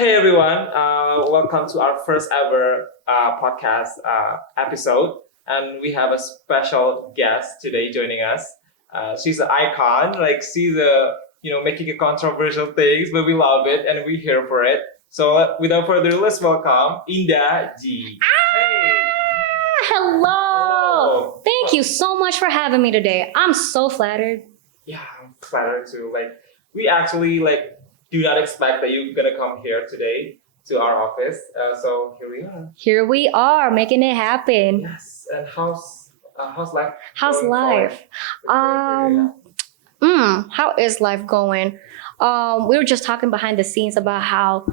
Hey everyone, welcome to our first ever podcast episode, and we have a special guest today joining us. She's an icon, like she's making a controversial things, but we love it and we're here for it. So without further ado, let's welcome Indah G. Hey. Hello. Thank you so much for having me today. I'm so flattered. Yeah, I'm flattered too. Like we actually do not expect that you're gonna come here today to our office. So here we are. Here we are, making it happen. Yes. And how's life? How's going life? forward? How is life going? We were just talking behind the scenes about how,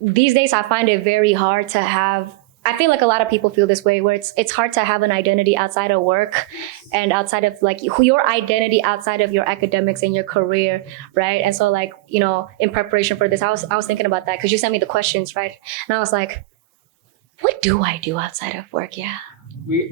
these days I find it very hard to have. I feel like a lot of people feel this way, where it's hard to have an identity outside of work and outside of your identity outside of your academics and your career, right? And so in preparation for this, I was thinking about that because you sent me the questions, right? And I was like, what do I do outside of work? Yeah.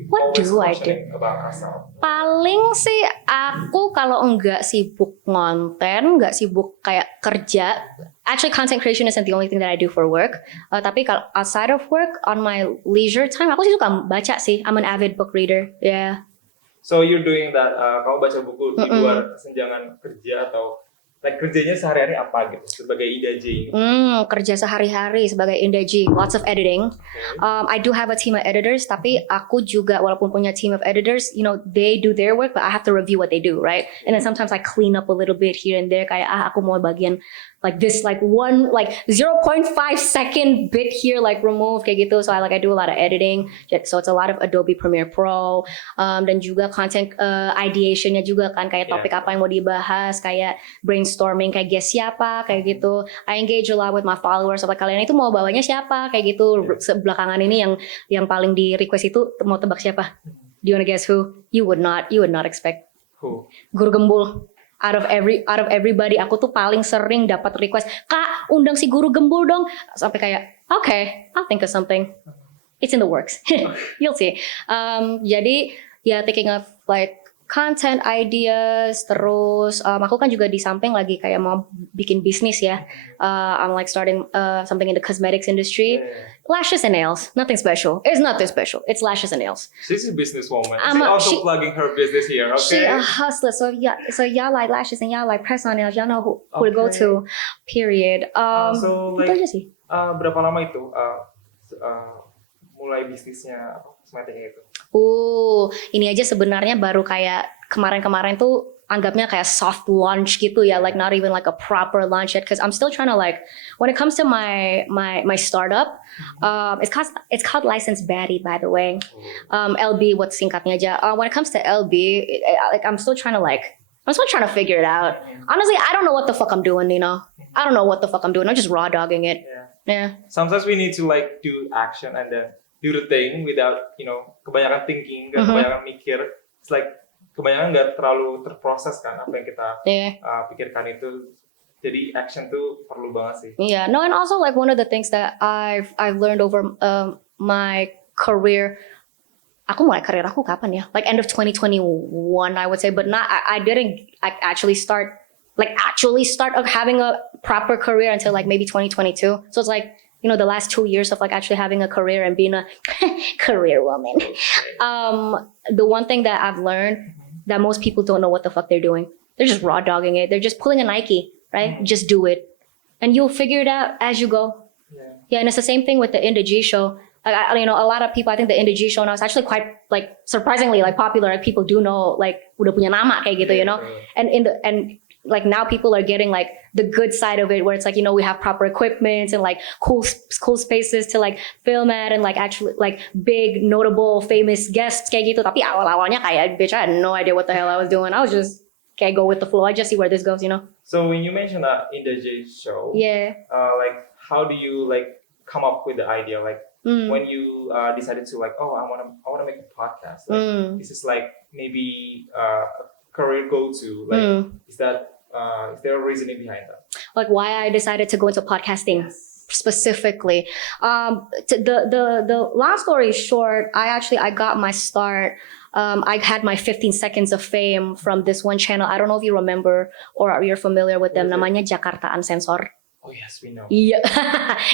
What do I do? About ourselves. Paling sih aku kalau enggak sibuk konten, enggak sibuk kayak kerja. Actually, content creation isn't the only thing that I do for work. Tapi kalau outside of work, on my leisure time, aku sih suka baca sih. I'm an avid book reader. Yeah. So you're doing that? Kamu baca buku di luar senjangan kerja atau kerjanya sehari-hari apa gitu sebagai Indah G? Kerja sehari-hari sebagai Indah G, lots of editing. I do have a team of editors, tapi aku juga walaupun punya team of editors, they do their work, but I have to review what they do, right? And then sometimes I clean up a little bit here and there, kayak aku mau bagian this 0.5 second bit here removed kayak gitu. So I do a lot of editing. So it's a lot of Adobe Premiere Pro, dan juga content ideationnya juga kan, kayak topik apa yang mau dibahas, kayak brainstorming kayak guest siapa kayak gitu. I engage a lot with my followers. So kalian itu mau bawanya siapa kayak gitu. Belakangan ini yang paling di request itu mau tebak siapa? Do you wanna guess who? You would not expect. Who? Guru Gembul. Out of everybody, aku tuh paling sering dapat request, Kak, undang si Guru Gembul dong. Sampai kayak, okay, I'll think of something. It's in the works. You'll see. Jadi, thinking of content ideas, terus aku kan juga di samping lagi kayak mau bikin bisnis ya. I'm starting something in the cosmetics industry. Lashes and nails, nothing special. It's nothing special. It's lashes and nails. She's a businesswoman. She's also plugging her business here. Okay. She's a hustler. So y'all like lashes and y'all like press on nails. Y'all know who to go to. Period. So itu aja sih. Berapa lama itu mulai bisnisnya kosmetiknya itu? Ini aja sebenarnya baru kayak kemarin-kemarin tuh anggapnya kayak soft launch gitu ya, not even a proper launch yet, because I'm still trying to when it comes to my startup, it's called Licensed Baddie, by the way. LB, what singkatnya aja. When it comes to LB, I'm still trying to figure it out. Honestly, I don't know what the fuck I'm doing, I don't know what the fuck I'm doing. I'm just raw dogging it. Yeah. Sometimes we need to do action and then do the thing without kebanyakan thinking, kebanyakan mikir. It's kebanyakan nggak terlalu terproses kan apa yang kita pikirkan itu. Jadi action tuh perlu banget sih. Yeah, no, and also one of the things that I've learned over my career. Aku mulai karir aku kapan ya? End of 2021, I would say, but not. I didn't actually start having a proper career until maybe 2022. So it's the last 2 years of actually having a career and being a career woman. The one thing that I've learned that most people don't know what the fuck they're doing. They're just raw dogging it. They're just pulling a Nike, right? Just do it. And you'll figure it out as you go. Yeah, and it's the same thing with the Indah G Show. A lot of people, I think the Indah G Show now is actually quite surprisingly popular. People do know udah punya nama kayak gitu, And now people are getting the good side of it, where it's we have proper equipment and cool spaces to film at, and actually big notable famous guests kayak gitu. Tapi awal-awalnya kayak bitch, I had no idea what the hell I was doing. I was just go with the flow. I just see where this goes, So when you mentioned Indah G Show, how do you come up with the idea? When you decided to I wanna make a podcast. This is maybe a career go-to. Is there a reasoning behind that? Why I decided to go into podcasting specifically. The long story short, I got my start I had my 15 seconds of fame from this one channel. I don't know if you remember or you're familiar with them. Namanya Jakarta Unsensor. Oh yes, we know. Iya,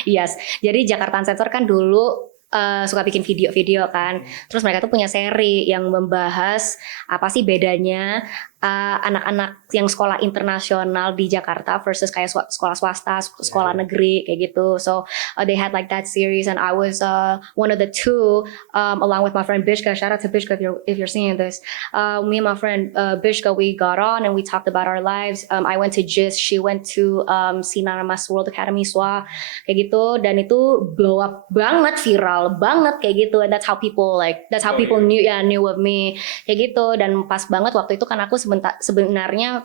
yes. Jadi Jakarta Unsensor kan dulu suka bikin video-video kan. Terus mereka tuh punya seri yang membahas apa sih bedanya anak-anak yang sekolah internasional di Jakarta versus kayak sekolah swasta, sekolah negeri kayak gitu. So they had like that series, and I was one of the two, along with my friend Bishka. Shout out to Bishka if you're seeing this. Me and my friend Bishka, we got on and we talked about our lives. I went to GIS, she went to Sinar Mas World Academy SWA kayak gitu, dan itu blow up banget, viral banget kayak gitu. And that's how people knew of me kayak gitu. Dan pas banget waktu itu kan aku sebenarnya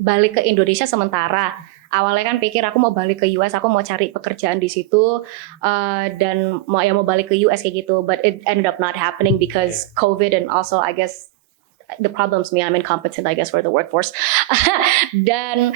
balik ke Indonesia sementara. Awalnya kan pikir aku mau balik ke US, aku mau cari pekerjaan di situ, dan mau balik ke US kayak gitu. But it ended up not happening because COVID, and also I guess the problems I'm incompetent I guess for the workforce. Dan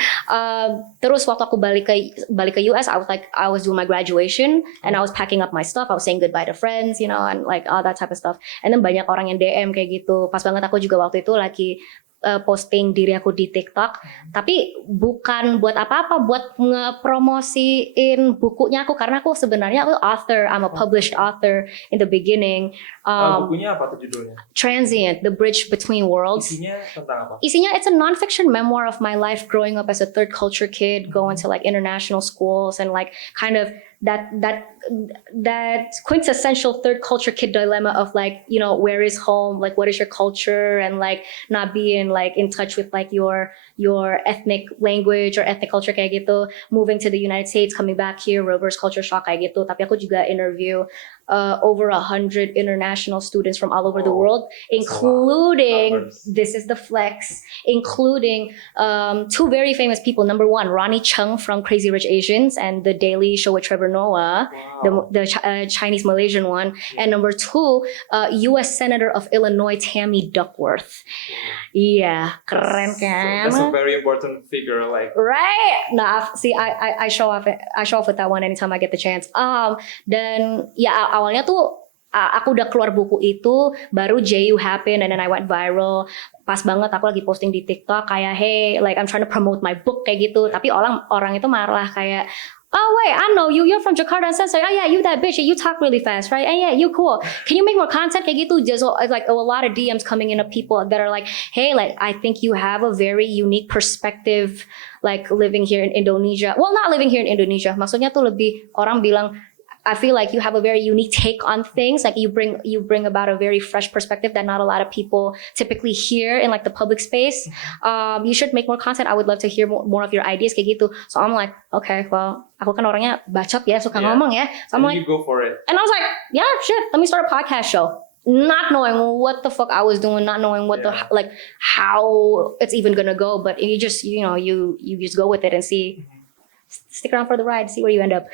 terus waktu aku balik ke US, I was doing my graduation and I was packing up my stuff, I was saying goodbye to friends, and like all that type of stuff. And then banyak orang yang DM kayak gitu. Pas banget aku juga waktu itu lagi posting diri aku di TikTok, tapi bukan buat apa-apa, buat ngepromosiin bukunya aku, karena aku sebenarnya author, I'm a published author in the beginning. Bukunya apa tuh judulnya? Transient, The Bridge Between Worlds. Isinya tentang apa? Isinya, it's a non-fiction memoir of my life growing up as a third culture kid, going to like international schools, and like kind of that quintessential third culture kid dilemma of like, where is home, like what is your culture, and like not being like in touch with like your ethnic language or ethnic culture kayak gitu, moving to the United States, coming back here, reverse culture shock kayak gitu. Tapi aku juga interview over 100 international students from all over the world, including, this is the flex, including two very famous people. Number one, Ronnie Chung from Crazy Rich Asians and The Daily Show with Trevor Noah, the Chinese Malaysian one. And number two, US Senator of Illinois, Tammy Duckworth. Iya, keren kan? That's a very important figure, like. Right? Nah, see, I show off with that one anytime I get the chance. Dan ya awalnya tuh aku udah keluar buku itu, baru JU happen, and then I went viral. Pas banget aku lagi posting di TikTok kayak, hey, like I'm trying to promote my book kayak gitu. Tapi orang itu marah kayak, oh wait, I know you. You're from Jakarta Uncensored. Oh yeah, you that bitch. You talk really fast, right? And yeah, you cool. Can you make more content? Kayak gitu. Just like a lot of DMs coming in of people that are like, hey, like I think you have a very unique perspective, like living here in Indonesia. Well, not living here in Indonesia. Maksudnya tuh lebih orang bilang, I feel like you have a very unique take on things. Like you bring about a very fresh perspective that not a lot of people typically hear in like the public space. You should make more content. I would love to hear more of your ideas kayak gitu. So I'm like, okay, well, aku kan orangnya bacot ya, suka ngomong ya. So I'm like, you go for it. And I was like, yeah, shit, let me start a podcast show. Not knowing what the fuck I was doing, not knowing what how it's even gonna go, but you just, you just go with it and see. Stick around for the ride, see where you end up.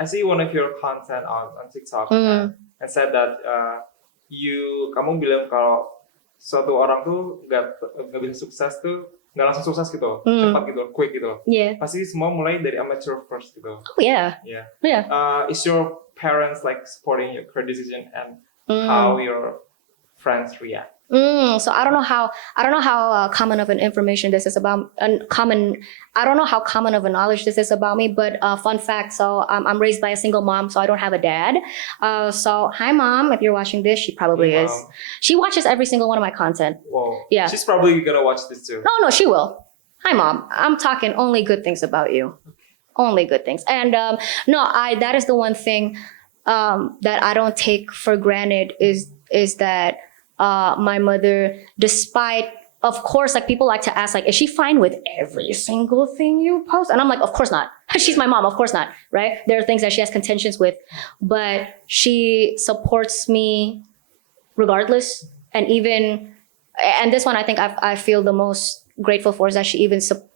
I see one of your content on TikTok and said that kamu bilang kalau suatu orang tuh nggak bisa sukses tuh nggak langsung sukses gitu, cepat gitu, quick gitu. Yeah. Pasti semua mulai dari amateur first gitu. Oh yeah. Yeah. Yeah. Is your parents like supporting your decision, and how your friends react? So I don't know how common of an information this is about. I don't know how common of a knowledge this is about me. But fun fact: so I'm raised by a single mom, so I don't have a dad. So hi mom, if you're watching this, she probably is. She watches every single one of my content. Whoa. Yeah. She's probably gonna watch this too. No, she will. Hi mom, I'm talking only good things about you. Only good things. And that is the one thing that I don't take for granted is that. My mother, despite, of course, like people like to ask, like, is she fine with every single thing you post? And I'm like, of course not. She's my mom, of course not, right? There are things that she has contentions with, but she supports me regardless. And this one I think I feel the most grateful for is that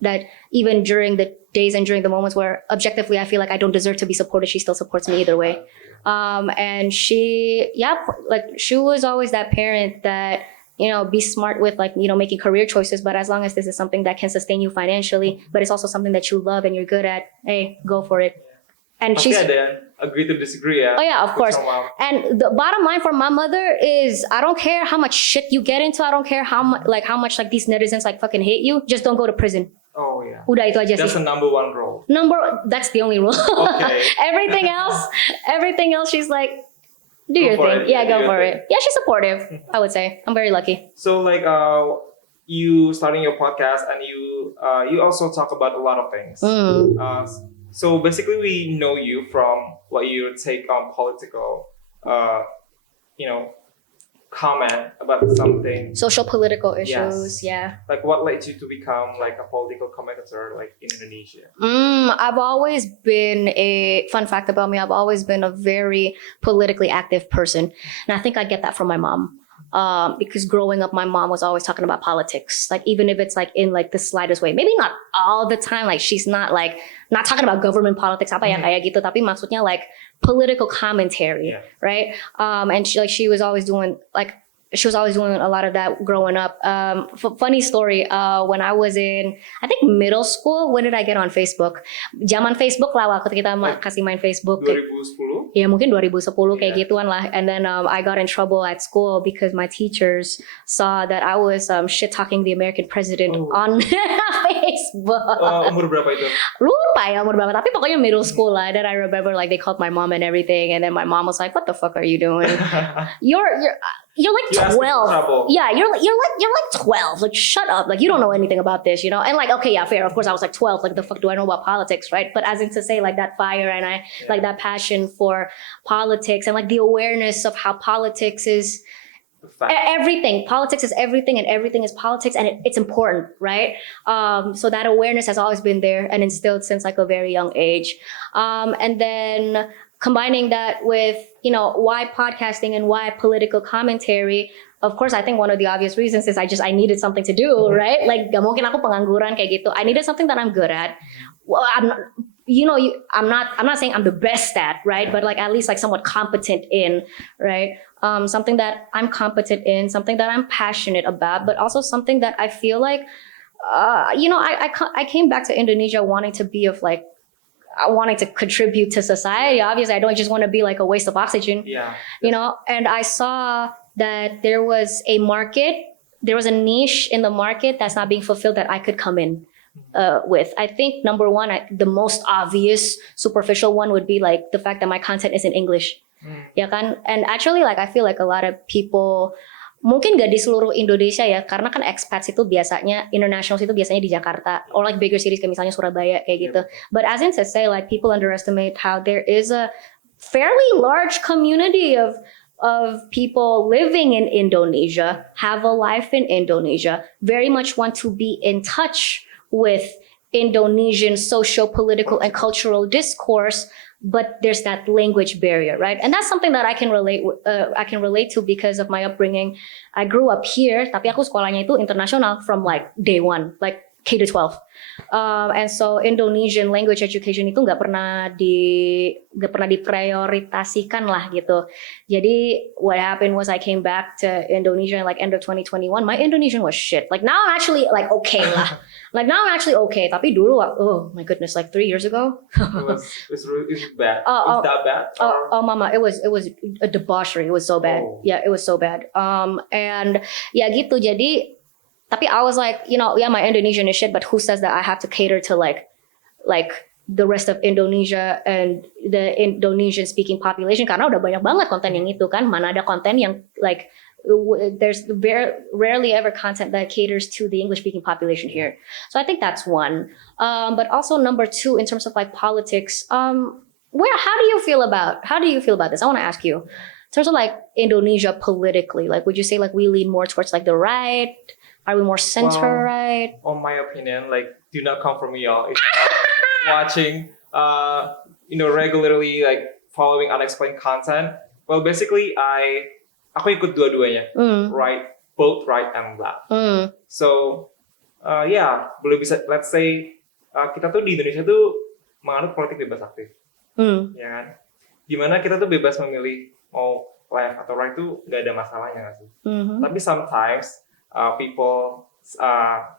that even during the days and during the moments where objectively I feel like I don't deserve to be supported, she still supports me either way. And she was always that parent that, be smart with like, making career choices, but as long as this is something that can sustain you financially, but it's also something that you love and you're good at, hey, go for it. And Pasti she's ada yang agree to disagree ya. Oh yeah, of course. Sama. And the bottom line for my mother is, I don't care how much shit you get into. I don't care how much like these netizens like fucking hate you. Just don't go to prison. Oh yeah. Udah itu aja That's sih. the number one rule. That's the only rule. Okay. everything else, she's like, do your for thing. it. Yeah, Do go your for thing. it. Yeah, she's supportive. I would say I'm very lucky. So like you starting your podcast and you also talk about a lot of things. So basically we know you from what you take on political comment about something. Social political issues. Yes. Yeah. Like what led you to become like a political commentator like in Indonesia? I've always been fun fact about me, I've always been a very politically active person. And I think I get that from my mom. Because growing up, my mom was always talking about politics. Like even if it's like in like the slightest way, maybe not all the time. Like she's not talking about government politics apa ya kayak gitu. Tapi maksudnya like political commentary, right? And she was always doing a lot of that growing up. Funny story, when I was in, I think middle school, when did I get on Facebook? Zaman Facebook lah waktu kita kasih main Facebook. 2010? Ya mungkin 2010 kayak gituan lah. And then I got in trouble at school because my teachers saw that I was shit talking the American president on Facebook. Umur berapa itu? Lupa ya umur berapa, tapi pokoknya middle school lah. Then I remember like they called my mom and everything, and then my mom was like, "What the fuck are you doing? You're like 12. Yeah, you're like 12. Like shut up. Like you don't know anything about this, you know?" And like, okay, yeah, fair. Of course I was like 12. Like the fuck do I know about politics, right? But as in to say like that fire and like that passion for politics and like the awareness of how politics is everything. Politics is everything and everything is politics, and it's important, right? So that awareness has always been there and instilled since like a very young age. And then combining that with, why podcasting and why political commentary, of course, I think one of the obvious reasons is I needed something to do, right? Like, gak mungkin aku pengangguran kayak gitu. I needed something that I'm good at. Well, I'm not saying I'm the best at, right? But like at least like somewhat competent in, right? Something that I'm competent in, something that I'm passionate about, but also something that I feel like, I came back to Indonesia wanting to contribute to society. Obviously, I don't just want to be like a waste of oxygen. Yeah. And I saw that there was a niche in the market that's not being fulfilled that I could come in with. I think number one, the most obvious superficial one would be like the fact that my content is in English. Ya kan? And actually like I feel like a lot of people, mungkin gak di seluruh Indonesia ya, karena kan expats itu biasanya, internationals itu biasanya di Jakarta or like bigger cities kayak misalnya Surabaya kayak gitu. But as in to say, like people underestimate how there is a fairly large community of people living in Indonesia, have a life in Indonesia, very much want to be in touch with Indonesian social, political, and cultural discourse, but there's that language barrier, right? And that's something that I can relate to because of my upbringing. I grew up here, tapi aku sekolahnya itu international from like day one, like K to 12. And so Indonesian language education itu nggak pernah diprioritasikan lah gitu. Jadi what happened was I came back to Indonesia in like end of 2021. My Indonesian was shit. Like now I'm actually like okay lah. Like now I'm actually okay. Tapi dulu, oh my goodness, like 3 years ago. It was bad. Was that bad? Oh, mama, it was a debauchery. It was so bad. Oh. Yeah, it was so bad. And ya gitu. Jadi, tapi I was like, my Indonesian is shit, but who says that I have to cater to like the rest of Indonesia and the Indonesian speaking population? Karena udah banyak banget konten yang itu kan. Mana ada konten yang like there's rarely ever content that caters to the English speaking population here. So I think that's one. But also number two, in terms of like politics, how do you feel about this? I want to ask you, in terms of like Indonesia politically, like would you say like we lean more towards like the right? Are we more center right? On my opinion, like do not come for me, y'all. If you're watching, regularly like following unexplained content. Well, basically aku ikut dua-duanya, both right and left. So, boleh bisa, let's say kita tuh di Indonesia tuh menganut politik bebas aktif, ya kan? Dimana kita tuh bebas memilih mau left atau right tuh nggak ada masalahnya nggak sih? Tapi sometimes people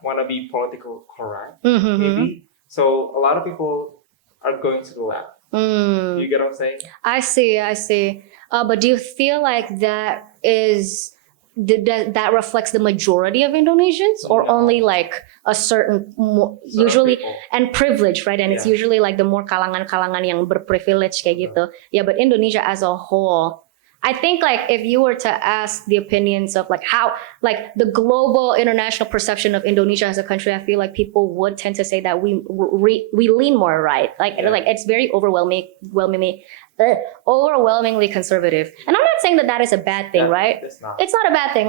wanna be political correct, maybe. So a lot of people are going to the left. You get what I'm saying? I see. But do you feel like that is that reflects the majority of Indonesians, or No. only like a certain usually people. and privilege, right? And it's Yeah. usually like the more kalangan-kalangan yang berprivilege kayak gitu. Yeah, but Indonesia as a whole, I think like if you were to ask the opinions of like how like the global international perception of Indonesia as a country, I feel like people would tend to say that we lean more right. Like it's very overwhelmingly conservative. And I'm not saying that is a bad thing, Yeah, right? it's not. It's not a bad thing.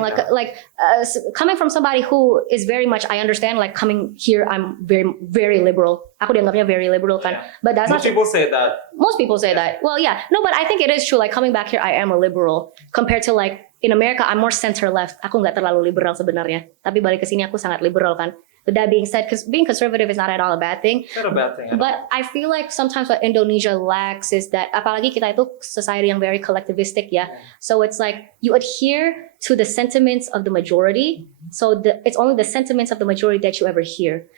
Coming from somebody who is very much, I understand, like coming here, I'm very, very liberal. Aku dianggapnya very liberal kan. Yeah. But that's Most not people say that. most people say that. Well, yeah. No, but I think it is true. Like coming back here, I am a liberal compared to like in America, I'm more center left. Aku nggak terlalu liberal sebenarnya. Tapi balik ke sini aku sangat liberal kan. But that being said, because being conservative is not at all a bad thing. It's not a bad thing at all. But I feel like sometimes what Indonesia lacks is that, apalagi kita itu society yang very collectivistic ya. So it's like you adhere to the sentiments of the majority. So it's only the sentiments of the majority that you ever hear.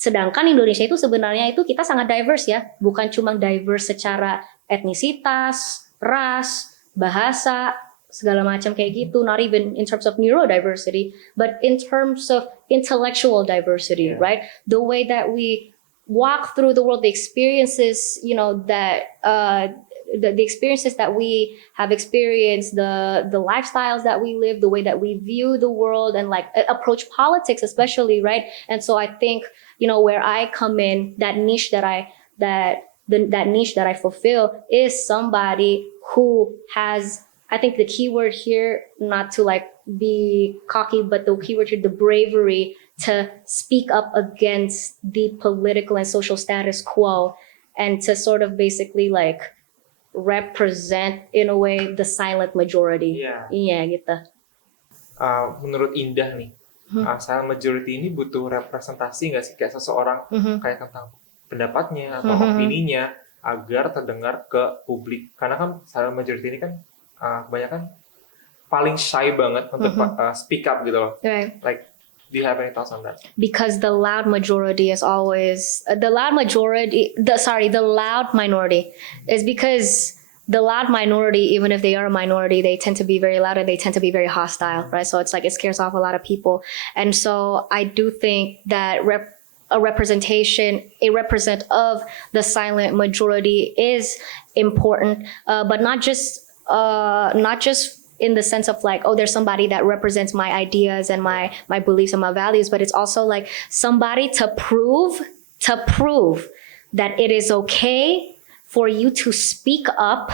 Sedangkan Indonesia itu sebenarnya itu kita sangat diverse ya. Bukan cuma diverse secara etnisitas, ras, bahasa, segala macam kayak gitu. Not even in terms of neurodiversity, but in terms of intellectual diversity, right? The way that we walk through the world, the experiences, that the experiences that we have experienced, the lifestyles that we live, the way that we view the world and like approach politics, especially, right? And so I think, where I come in, that niche that I fulfill is somebody who has, I think the key word here, not to like be cocky, but the key word here, the bravery to speak up against the political and social status quo and to sort of basically like represent in a way the silent majority. Iya gitu. Menurut Indah nih, silent majority ini butuh representasi nggak sih kayak seseorang kayak tentang pendapatnya atau opininya agar terdengar ke publik? Karena kan silent majority ini kan kebanyakan paling shy banget untuk speak up gitu loh. Right. Like, do you have any thoughts on that? Because the loud majority is always the loud minority is because the loud minority, even if they are a minority, they tend to be very loud and they tend to be very hostile, right? So it's like it scares off a lot of people. And so I do think that a represent of the silent majority is important, but not just in the sense of like, oh, there's somebody that represents my ideas and my beliefs and my values, but it's also like somebody to prove that it is okay for you to speak up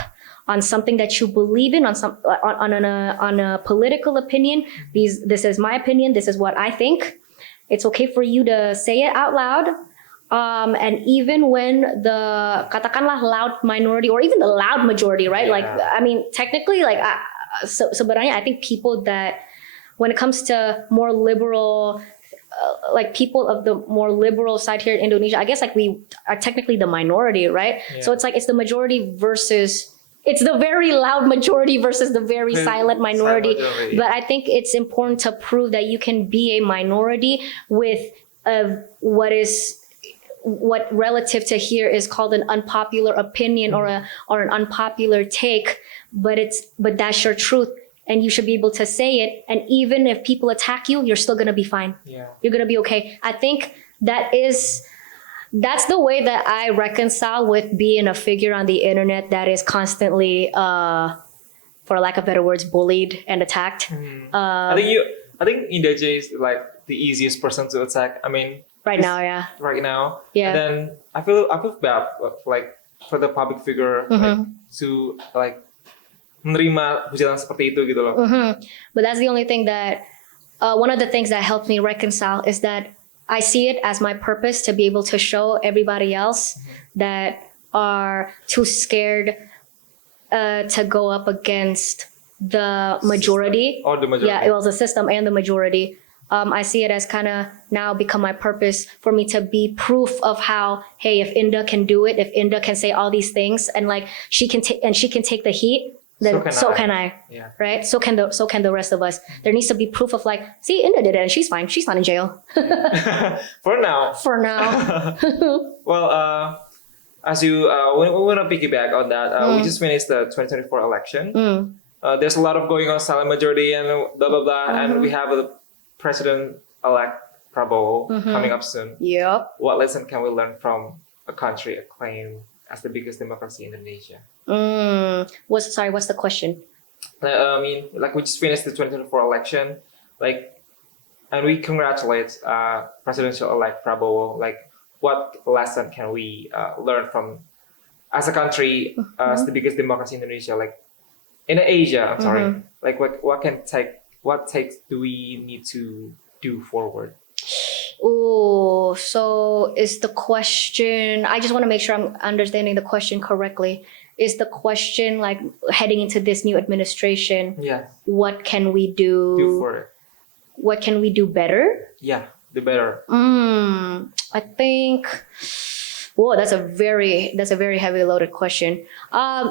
on something that you believe in, on a political opinion. This is my opinion. This is what I think. It's okay for you to say it out loud. And even when the katakanlah loud minority or even the loud majority, right? Like, I mean, technically, like, sebenarnya I think people that, when it comes to more liberal, like people of the more liberal side here in Indonesia, I guess like we are technically the minority, right? So it's like it's the majority versus, it's the very loud majority versus the very silent minority. But I think it's important to prove that you can be a minority with what relative to here is called an unpopular opinion or an unpopular take, but that's your truth and you should be able to say it. And even if people attack you, you're still gonna be fine. You're gonna be okay. I think that's the way that I reconcile with being a figure on the internet that is constantly, for lack of better words, bullied and attacked. I think Indah J is like the easiest person to attack. I mean, right now. Yeah. And then I feel bad like for the public figure like, to like menerima hujatan seperti itu gitu loh. But that's the only thing that one of the things that helps me reconcile is that I see it as my purpose to be able to show everybody else that are too scared to go up against the majority. Or the majority. Yeah, it was the system and the majority. I see it as kind of now become my purpose for me to be proof of how, hey, if Indah can do it, if Indah can say all these things and like she can take the heat, then so can I. Yeah. Right? So can the rest of us. There needs to be proof of like, see, Indah did it and she's fine. She's not in jail. For now. For now. Well, as you we want to piggyback on that. We just finished the 2024 election. There's a lot of going on, silent majority and blah blah blah, and we have a president-elect Prabowo coming up soon. Yep. What lesson can we learn from a country acclaimed as the biggest democracy in Indonesia? What's the question? I mean, like we just finished the 2024 election, like, and we congratulate presidential-elect Prabowo. Like, what lesson can we learn from as a country as the biggest democracy in Indonesia, like in Asia? I'm sorry. Like, what takes do we need to do forward? Oh, so is the question, I just want to make sure I'm understanding the question correctly. Is the question like heading into this new administration? Yeah. What can we do for it? What can we do better? Yeah, the better. I think, whoa, that's a very heavy loaded question.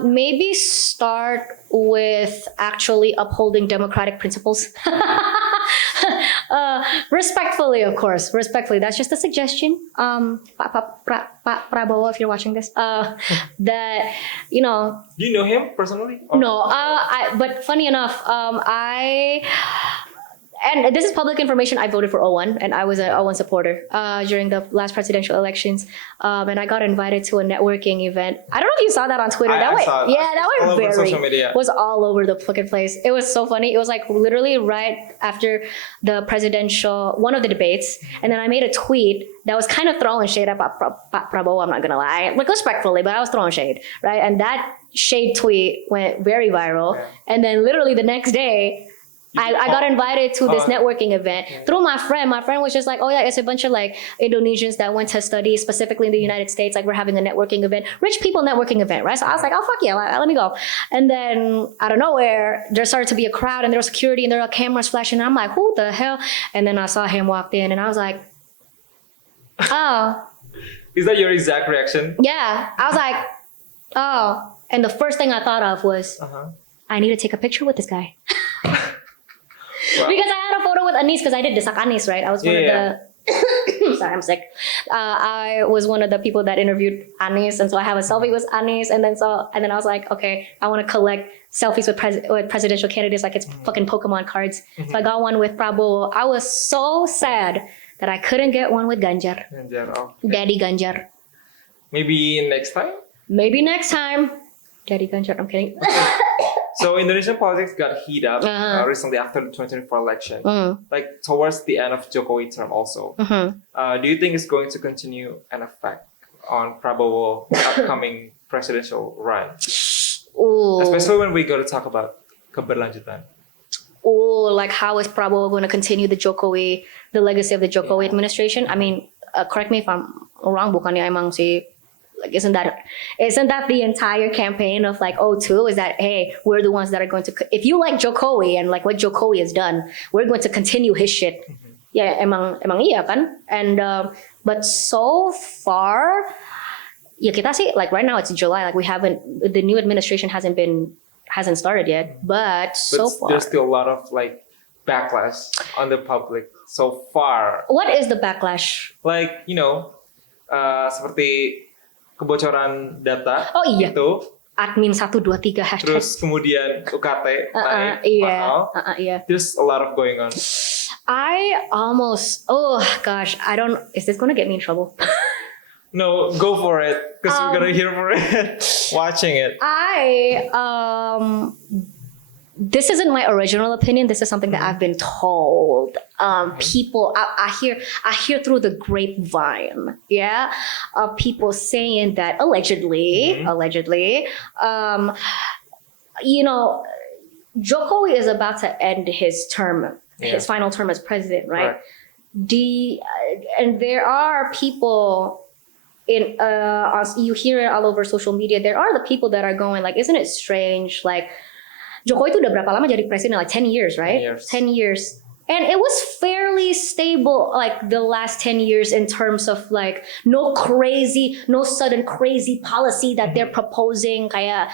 Maybe start with actually upholding democratic principles. Respectfully, of course. Respectfully, that's just a suggestion. Pak Prabowo, if you're watching this, that Do you know him personally? Or? No. But funny enough, and this is public information. I voted for O1, and I was an O1 supporter during the last presidential elections. And I got invited to a networking event. I don't know if you saw that on Twitter. I saw it. That went social media. Was all over the fucking place. It was so funny. It was like literally right after one of the debates, and then I made a tweet that was kind of throwing shade at Prabowo. I'm not gonna lie, like respectfully, but I was throwing shade, right? And that shade tweet went very viral. Yeah. And then literally the next day, I got invited to this networking event through my friend. My friend was just like, oh yeah, it's a bunch of like Indonesians that went to study specifically in the United States. Like we're having a networking event, rich people networking event, right? So I was like, oh fuck yeah, let me go. And then out of nowhere, there started to be a crowd and there was security and there were cameras flashing. And I'm like, who the hell? And then I saw him walked in and I was like, oh. Is that your exact reaction? Yeah. I was like, oh. And the first thing I thought of was, I need to take a picture with this guy. Wow. Because I had a photo with Anis because I did Desak Anis, right? I was one of the... Sorry, I'm sick. I was one of the people that interviewed Anis, and so I have a selfie with Anis, and then I was like, okay, I want to collect selfies with presidential candidates like it's fucking Pokemon cards. So I got one with Prabowo. I was so sad that I couldn't get one with Ganjar. Okay. Daddy Ganjar. Maybe next time? Maybe next time. Daddy Ganjar, I'm kidding. So Indonesian politics got heated up recently after the 2024 election, like towards the end of Jokowi term also. Do you think it's going to continue an effect on Prabowo upcoming presidential run? Ooh. Especially when we go to talk about keberlanjutan. Oh, like how is Prabowo going to continue the legacy of the Jokowi administration? I mean, correct me if I'm wrong, bukannya emang si like isn't that the entire campaign of like O2 is that hey, we're the ones that are going to, if you like Jokowi and like what Jokowi has done, we're going to continue his shit. Yeah, emang iya kan? And but so far ya kita sih like right now it's July, like the new administration hasn't started yet, but so far there's still a lot of like backlash on the public so far. What is the backlash? Like, seperti kebocoran data itu admin 123 hashtag. Terus kemudian UKT naik mahal. There's a lot of going on. Is this gonna get me in trouble? No, go for it because we're gonna hear for it watching it. This isn't my original opinion. This is something that I've been told. People, I hear through the grapevine, of people saying that allegedly, Jokowi is about to end his term, his final term as president, right? And there are people you hear it all over social media. There are the people that are going like, isn't it strange? Like, Jokowi itu udah berapa lama jadi presiden? Like 10 years, right? 10 years. And it was fairly stable like the last 10 years in terms of like no sudden crazy policy that they're proposing kayak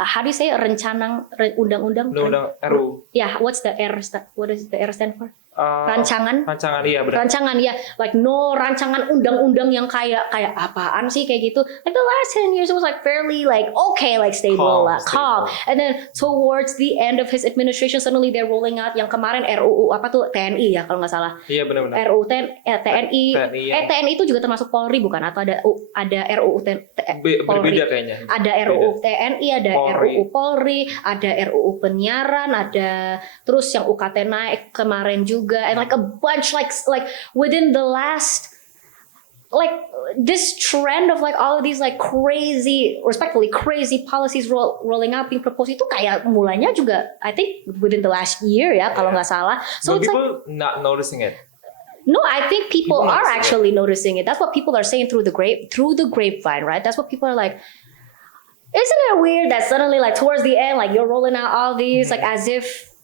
how do you say rencana undang-undang? Undang-undang RU. Yeah, what does the R stand for? rancangan iya benar. Rancangan ya, like no rancangan undang-undang yang kayak apaan sih kayak gitu. Like the last 10 years it was like fairly like okay, like stable. Calm. And then towards the end of his administration suddenly they're rolling out yang kemarin RUU apa tuh TNI ya kalau nggak salah. Iya benar-benar. RUU TNI. TNI itu juga termasuk Polri bukan atau ada RUU Polri. Berbeda kayaknya. Ada RUU TNI, ada RUU Polri, ada RUU penyiaran, ada terus yang UKT naik kemarin juga. And like a bunch like within the last like this trend of like all of these like respectfully crazy policies rolling out being proposed itu kayak mulanya juga I think within the last year ya kalau nggak salah. So but it's people not noticing it. No, I think people are actually noticing it. That's what people are saying through the grapevine, right? That's what people are like. Isn't it weird that suddenly like towards the end like you're rolling out all these like as if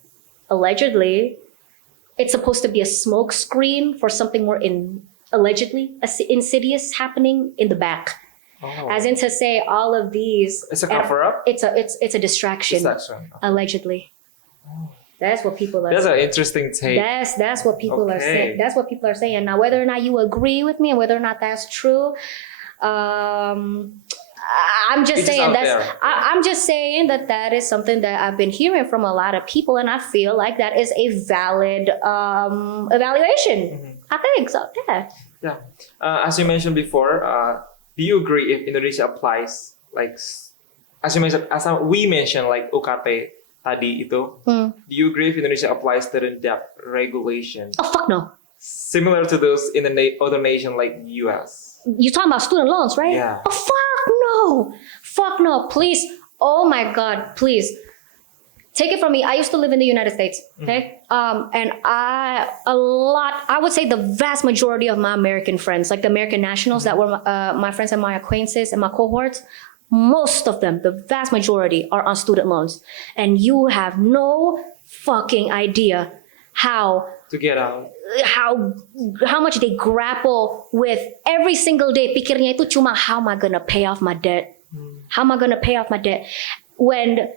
allegedly it's supposed to be a smoke screen for something more allegedly insidious happening in the back. As in to say all of these. It's a cover up. It's a distraction. Allegedly. That's what people are. That's an interesting take. That's what people are saying. That's what people are saying. Now, whether or not you agree with me and whether or not that's true, I'm just saying I'm just saying that is something that I've been hearing from a lot of people, and I feel like that is a valid evaluation. I think so. Yeah. As you mentioned before, do you agree if Indonesia applies like as we mentioned like UKT tadi itu? Do you agree if Indonesia applies certain debt regulation? Oh fuck no. Similar to those in the other nation like US. You're talking about student loans, right? Yeah. Oh fuck no, please. Oh my god, please. Take it from me. I used to live in the United States, okay? And I would say the vast majority of my American friends, like the American nationals that were my friends and my acquaintances and my cohorts, most of them, the vast majority are on student loans. And you have no fucking idea how to get out. How much they grapple with every single day. Pikirnya itu cuma how am I gonna pay off my debt? How am I gonna pay off my debt? When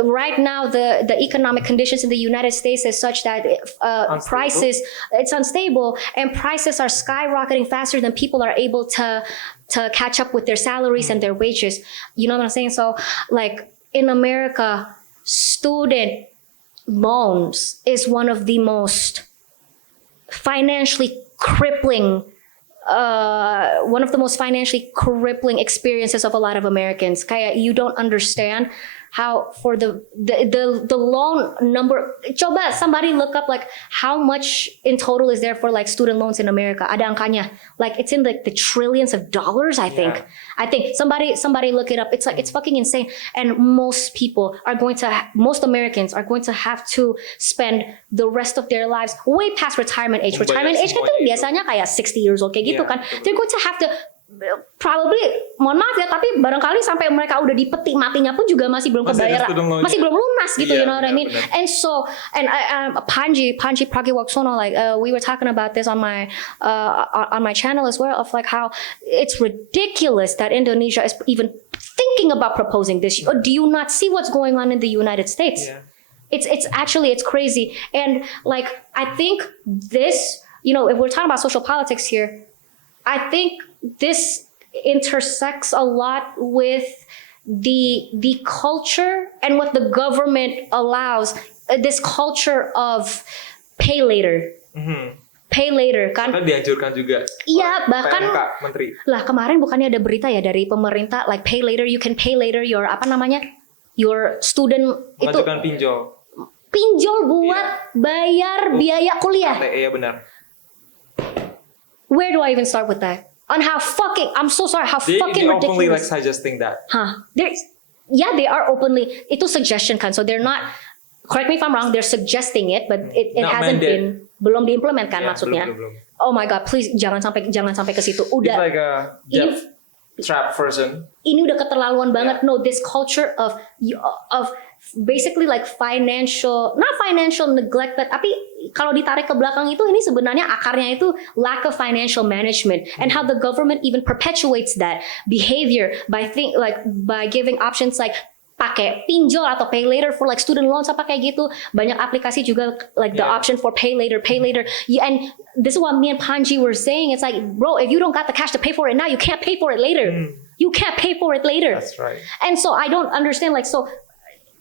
right now the economic conditions in the United States is such that prices, it's unstable and prices are skyrocketing faster than people are able to catch up with their salaries and their wages. You know what I'm saying? So like in America, student loans is one of the most financially crippling experiences of a lot of Americans. Kayak you don't understand how for the loan number. Coba somebody look up like how much in total is there for like student loans in America. Ada angkanya. Like it's in like the trillions of dollars, I think. Yeah. I think somebody look it up. It's like it's fucking insane. And most Americans are going to have to spend the rest of their lives way past retirement age. Retirement age kan tuh biasanya kayak 60 years old kayak gitu kan. They're going to have to probably, mohon maaf ya, tapi barangkali sampai mereka udah di peti matinya pun juga masih belum kebayar, masih belum lunas gitu, you know what I mean? Bener. And so, and Panji Pragiwaksono, like we were talking about this on my channel as well, of like how it's ridiculous that Indonesia is even thinking about proposing this. Do you not see what's going on in the United States? Yeah. It's crazy. And like I think this, you know, if we're talking about social politics here, I think this intersects a lot with the culture and what the government allows. This culture of pay later. Pay later kan? Kan dianjurkan juga. Iya, bahkan Menteri. Lah kemarin bukannya ada berita ya dari pemerintah like pay later, you can pay later your apa namanya? Your student mengajukan itu pinjol buat bayar biaya kuliah. Iya benar. Where do I even start with that? On how fucking, I'm so sorry, how fucking ridiculous. They openly like suggesting that. They are openly. Itu suggestion kan, so they're not. Correct me if I'm wrong. They're suggesting it, but it hasn't been, belum diimplementkan maksudnya. Belum. Oh my god, please jangan sampai ke situ. Udah. It's like a debt trap version. Ini udah keterlaluan banget. No, this culture of basically like not financial neglect, but tapi kalau ditarik ke belakang itu ini sebenarnya akarnya itu lack of financial management, and how the government even perpetuates that behavior by giving options like pakai pinjol atau pay later for like student loans apa kayak gitu. Banyak aplikasi juga like the option for pay later. And this is what me and Panji were saying. It's like, bro, if you don't got the cash to pay for it now, you can't pay for it later. You can't pay for it later. That's right. And so I don't understand, like, so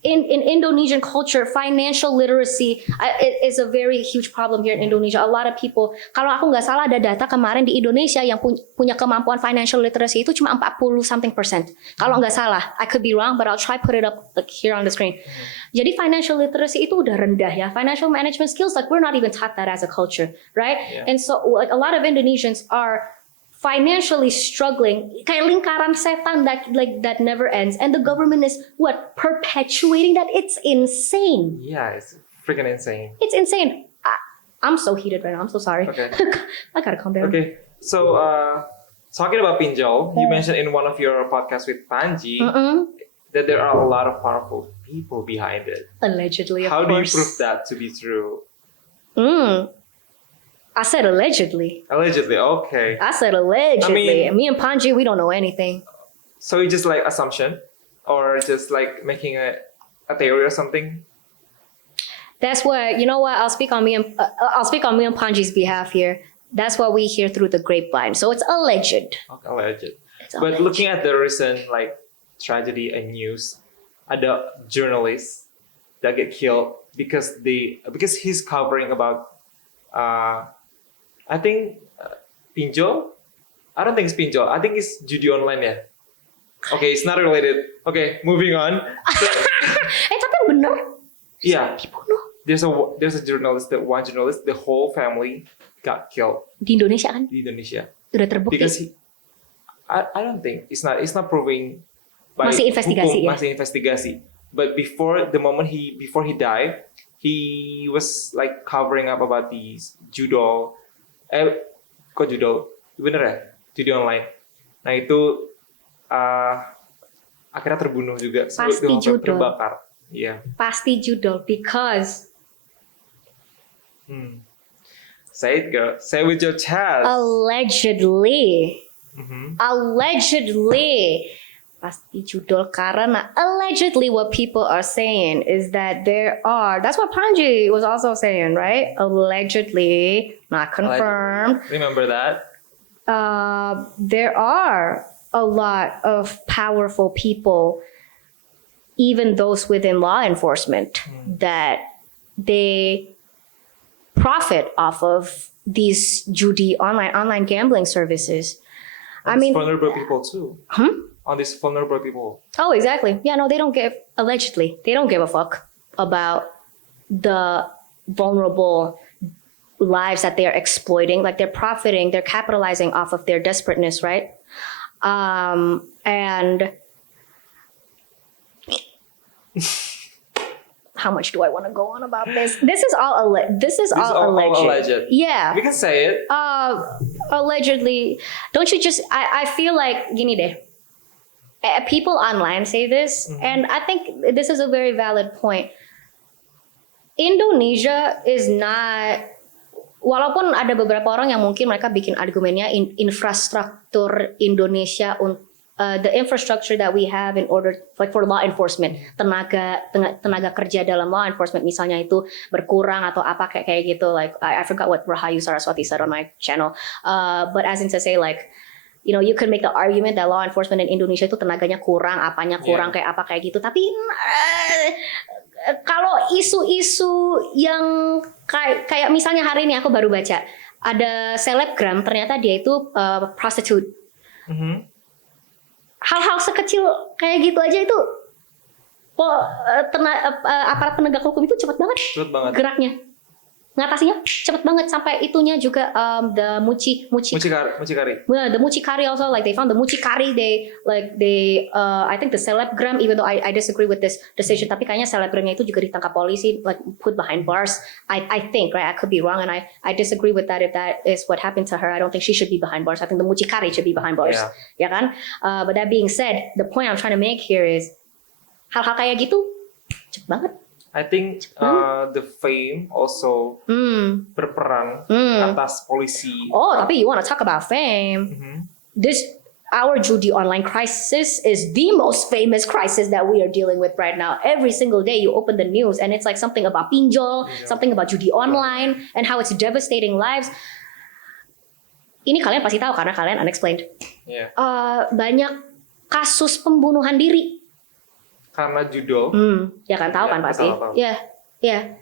in Indonesian culture, financial literacy is a very huge problem here in Indonesia. A lot of people, kalau aku nggak salah ada data kemarin di Indonesia yang punya kemampuan financial literacy itu cuma 40-something%. Kalau nggak salah, I could be wrong, but I'll try put it up like here on the screen. Jadi financial literacy itu udah rendah ya. Financial management skills, like we're not even taught that as a culture, right? Yeah. And so like a lot of Indonesians are financially struggling, kayak lingkaran setan that never ends, and the government is perpetuating that. It's insane. Yeah, it's freaking insane. It's insane. I'm so heated right now. I'm so sorry. Okay. I gotta calm down. Okay, so talking about pinjol, you mentioned in one of your podcasts with Panji that there are a lot of powerful people behind it. Allegedly, of How course. do you prove that to be true? I said allegedly. Allegedly, okay. I said allegedly. I mean, me and Panji, we don't know anything. So it's just like assumption, or just like making a theory or something? That's what, you know what, I'll speak on me and Panji's behalf here. That's what we hear through the grapevine. So it's alleged. Okay, alleged. It's But alleged. looking at the recent like tragedy and news, ada journalists that get killed because he's covering about I think pinjol. I don't think it's pinjol. I think it's judi online ya. Okay, it's not related. Okay, moving on. Tapi bener. Yeah. Dibunuh. There's a journalist, one journalist, the whole family got killed Di Indonesia kan? di Indonesia. Udah terbukti. Because I don't think it's not proving by Masih investigasi, hukum, ya? masih investigasi. But before he died, he was like covering up about these judol. Kok judol? Bener ya? Judi online. Nah itu akhirnya terbunuh juga. Pasti judol. Terbakar. Iya. Yeah. Pasti judol because Say it, girl. Say it with your chest. allegedly. Allegedly. Pasti judol karena allegedly what people are saying is that that's what Panji was also saying, right? Allegedly, not confirmed. Remember that? There are a lot of powerful people, even those within law enforcement, that they profit off of these judi online gambling services. I mean, vulnerable people too. On these vulnerable people. Oh, exactly. Yeah, no, they don't give, allegedly, they don't give a fuck about the vulnerable lives that they're exploiting. Like they're profiting, they're capitalizing off of their desperateness, right? And how much do I want to go on about this? This is all alleged. All alleged. Yeah. We can say it. Allegedly. Don't you just, I feel like, gini deh. People online say this, and I think this is a very valid point. Indonesia is not, walaupun ada beberapa orang yang mungkin mereka bikin argumennya infrastruktur Indonesia, the infrastructure that we have in order, like for law enforcement, tenaga kerja dalam law enforcement misalnya itu berkurang atau apa kayak gitu. Like I forgot what Rahayu Saraswati said on my channel, but as in to say like, you know, you could make the argument that law enforcement in Indonesia itu tenaganya kurang, apanya kurang, kayak apa kayak gitu. Tapi kalau isu-isu yang kayak misalnya hari ini aku baru baca ada selebgram ternyata dia itu prostitute. Hal-hal sekecil kayak gitu aja itu aparat penegak hukum itu cepat banget geraknya. Ngatasinya cepet banget sampai itunya juga the mucikari. Well, the mucikari also, like they found the mucikari, I think the selebgram, even though I disagree with this decision, tapi kayaknya selebgramnya itu juga ditangkap polisi, like put behind bars. I think, right, I could be wrong, and I disagree with that. If that is what happened to her, I don't think she should be behind bars. I think the mucikari should be behind bars. Ya kan? But that being said, the point I'm trying to make here is hal-hal kayak gitu cepet banget. I think the fame also berperan atas polisi. Oh, tapi you want to talk about fame? This, our judi online crisis is the most famous crisis that we are dealing with right now. Every single day you open the news and it's like something about pinjol, something about judi online, and how it's devastating lives. Ini kalian pasti tahu karena kalian unexplained. Yeah. Banyak kasus pembunuhan diri. Karena judul. Ya kan tahu kan pasti. Tahu. Ya.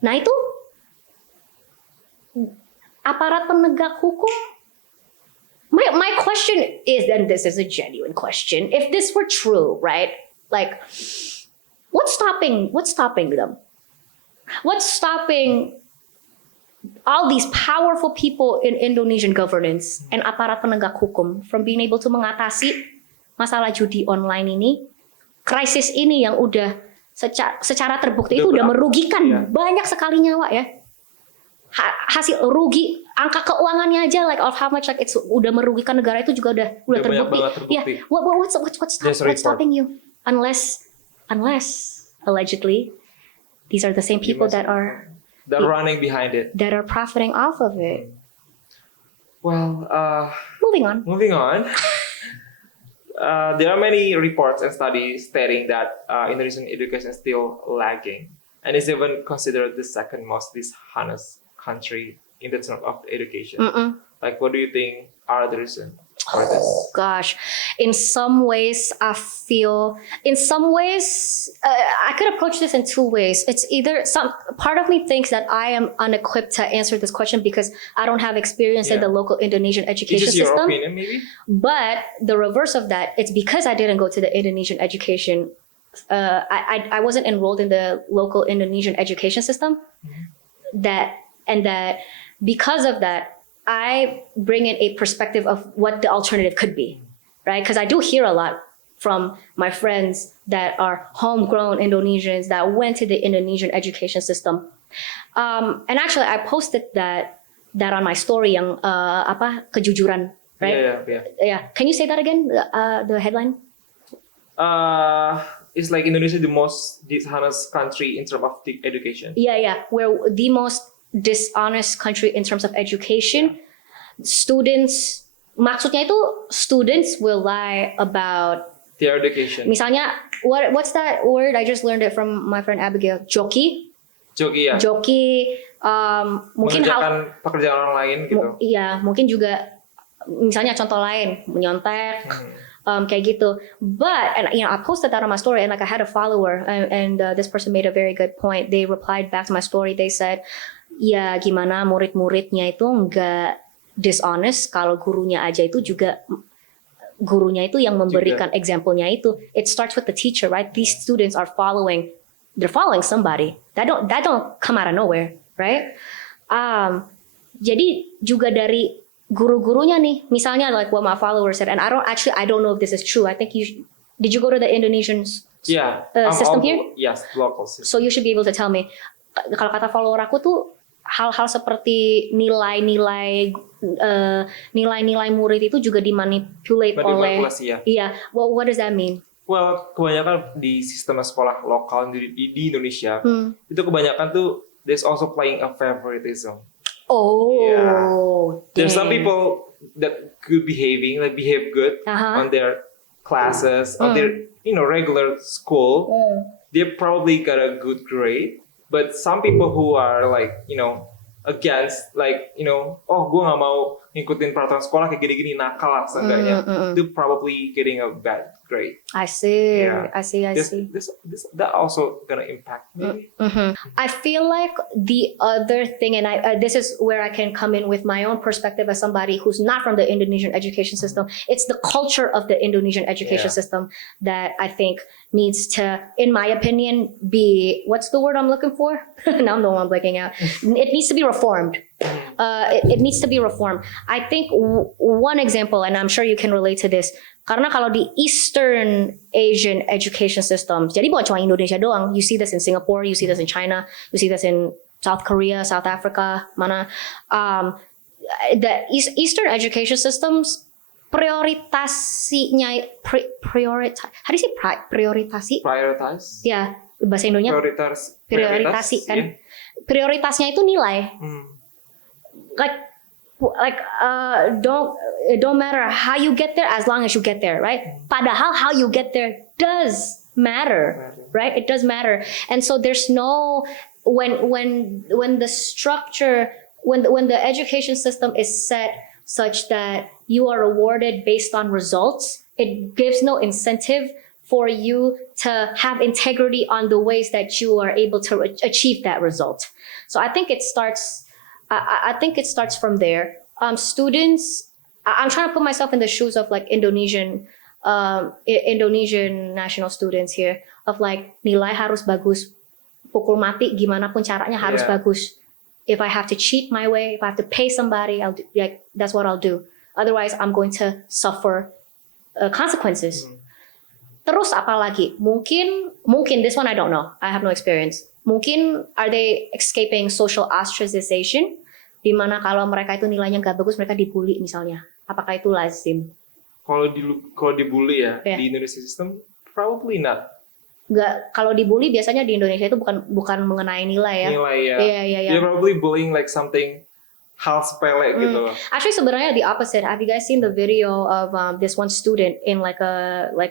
Nah itu aparat penegak hukum. My question is, and this is a genuine question, if this were true, right? Like, what's stopping them? What's stopping all these powerful people in Indonesian governance and aparat penegak hukum from being able to mengatasi masalah judi online ini, krisis ini yang udah secara terbukti itu udah merugikan banyak sekali nyawa ya. Hasil rugi, angka keuangannya aja like of how much like it's udah merugikan negara itu juga udah terbukti. Yeah, what's stopping you? Unless allegedly these are the same people that are running behind it, that are profiting off of it. Well, moving on. There are many reports and studies stating that Indonesian education is still lagging and is even considered the second most dishonest country in the term of education. Like, what do you think are the reasons for this? Oh gosh, in some ways I could approach this in two ways. It's either part of me thinks that I am unequipped to answer this question because I don't have experience in the local Indonesian education system. Your opinion, maybe? But the reverse of that, it's because I didn't go to the Indonesian education. I wasn't enrolled in the local Indonesian education system. That because of that, I bring in a perspective of what the alternative could be, right? Because I do hear a lot from my friends that are homegrown Indonesians that went to the Indonesian education system. And actually, I posted that on my story yang kejujuran, right? Yeah. Can you say that again? The headline? It's like Indonesia the most dishonest country in terms of education. Yeah. We're the most dishonest country in terms of education. Students, maksudnya itu students will lie about their education. Misalnya, what's that word? I just learned it from my friend Abigail. Joki, ya. Joki, mungkin pekerjaan orang lain gitu. Iya, mungkin juga misalnya contoh lain, menyontek. Kayak gitu. But I posted that on my story and like I had a follower and this person made a very good point. They replied back to my story. They said, ya gimana murid-muridnya itu nggak dishonest kalau gurunya aja itu juga gurunya itu yang memberikan example-nya itu. It starts with the teacher, right? These students are following somebody. That don't come out of nowhere, right? Jadi juga dari guru-gurunya nih, misalnya like what my followers said, and I don't know if this is true. I think did you go to the Indonesian system here? Yes, local system. So you should be able to tell me. Kalau kata follower aku tuh hal-hal seperti nilai-nilai murid itu juga dimanipulate oleh. Iya. Well, what does that mean? Well, kebanyakan di sistem sekolah lokal di Indonesia itu kebanyakan tuh there's also playing a favoritism. There's some people that behave good on their classes, on their regular school. They probably got a good grade, but some people who are against gue nggak mau ngikutin peraturan sekolah kayak gini-gini, nakal lah seenggaknya, itu probably getting a bad grade. I see. That also gonna impact maybe. I feel like the other thing, and this is where I can come in with my own perspective as somebody who's not from the Indonesian education system. It's the culture of the Indonesian education system that I think needs to, in my opinion, be, what's the word I'm looking for? Now I'm the one blanking out. It needs to be reformed. It needs to be reformed. I think one example, and I'm sure you can relate to this, karena kalau di Eastern Asian education systems, jadi bukan cuma Indonesia doang, you see this in Singapore, you see this in China, you see this in South Korea, South Africa, mana, the Eastern education systems, prioritasnya, how do you say prioritasi? Prioritize? Ya, bahasa Indonya prioritasi kan. Yeah. Prioritasnya itu nilai. Like it don't matter how you get there as long as you get there, right? Padahal how you get there does matter, right? It does matter. And so there's no when the structure when the education system is set such that you are rewarded based on results, it gives no incentive for you to have integrity on the ways that you are able to achieve that result. So I think it starts. I think it starts from there. Students, I'm trying to put myself in the shoes of like Indonesian national students here. Of like nilai harus bagus, pukul mati gimana pun caranya harus bagus. If I have to cheat my way, if I have to pay somebody, that's what I'll do. Otherwise, I'm going to suffer consequences. Terus apa lagi? Mungkin this one I don't know. I have no experience. Mungkin are they escaping social ostracization? Di mana kalau mereka itu nilainya nggak bagus, mereka dibully misalnya. Apakah itu lazim? Kalau dibully ya di Indonesia sistem, probably not. Nggak, kalau dibully biasanya di Indonesia itu bukan mengenai nilai ya. Nilai ya. Iya. You're probably bullying like something hal sepele gitu loh. Actually sebenarnya the opposite. Have you guys seen the video of this one student in like